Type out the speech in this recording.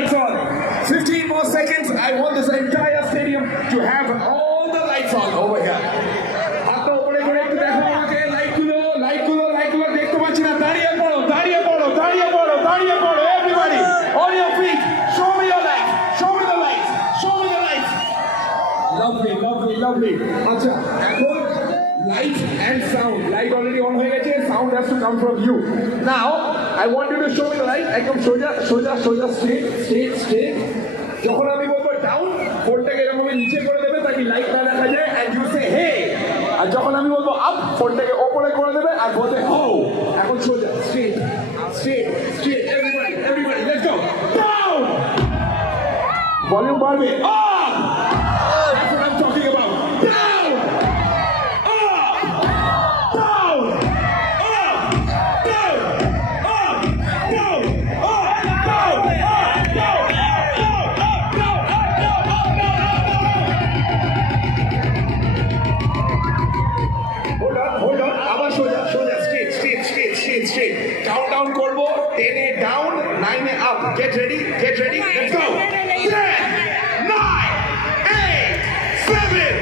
lights on. 15 more seconds. I want this entire stadium to have all the lights on over here. হাতটা উপরে করে একটু দেখো আমাকে, লাইটগুলো দেখতে পাচ্ছি না। দাঁড়িয়ে পড়ো। Everybody on your feet. Show me your lights. Show me the lights. Lovely. আচ্ছা, এখন light and sound. Light already on হয়ে গেছে. Sound has to come from you. Now, I want you to show me the light. একদম সোজা straight. যখন আমি বলবো down, ফোনটাকে এরকম নিচে করে দেবে তাকে লাইট না দেখা যায়, and you say hey. আর যখন আমি বলবো up, ফোনটাকে উপরে করে দেবে আর বলবে ho. এখন সোজা straight. Everybody, let's go. Down. Volume বাড়বে. Up. That's what I'm talking about. Down. Hold on. আবার সোজা straight. Countdown করবো. 10 এ down, 9 A up. Get ready. Let's go. 10, 9, 8, 7,